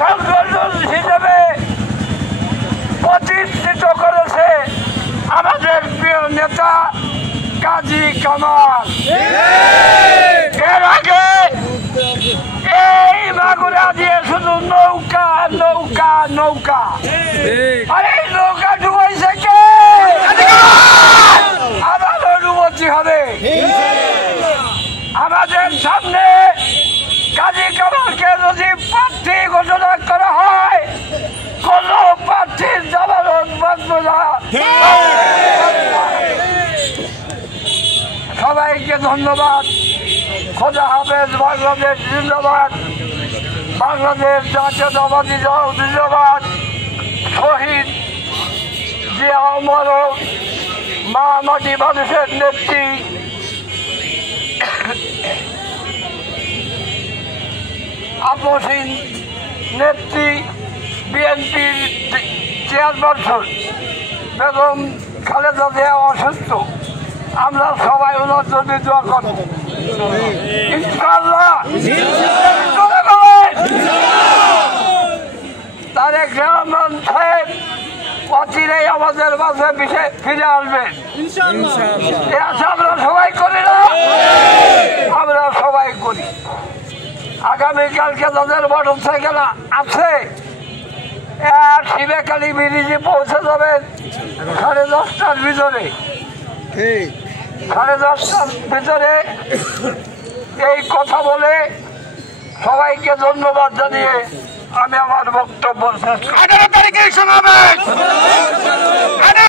সংগঠন হিসেবে প্রতিষ্ঠিত করেছে আমাদের প্রিয় নেতা কাজী কামাল। এর আগে এই মাগুরা দিয়ে শুধু নৌকা নৌকা নৌকা, আর এই নৌকা ডুবাইছে কে? আবারও ডুবতি হবে। আমাদের সামনে কাজী কামালকে যদি প্রার্থী ঘোষণা করা হয়, কোন প্রার্থীর জামানত বাঁচবে না। সবাইকে ধন্যবাদ। খোদা হাফেজ। বাংলাদেশ জিন্দাবাদ। বাংলাদেশ জাতীয়তাবাদী দল জিন্দাবাদ। শহীদ জিয়া অমর, মা মাটি মানুষের নেত্রী আপসীন নেত্রী বিএনপির চেয়ারপারসন বেগম খালেদা জিয়া অসুস্থ। আমরা সবাই ওনার জন্য দোয়া করব ইনশাআল্লাহ। তারেক রহমান সাহেব অচিরেই আমাদের মাঝে ফিরে আসবেন, আমরা সবাই করি না? আমরা সবাই করি। আগামীকালকে যাদের মোটর সাইকেল আছে শিবেকালী ব্রিজে পৌঁছে যাবেন 10:30টার ভিতরে। 10:30টার ভিতরে এই কথা বলে সবাইকে ধন্যবাদ জানিয়ে আমি আমার বক্তব্য শেষ করি। 18 তারিখে সমাবেশ।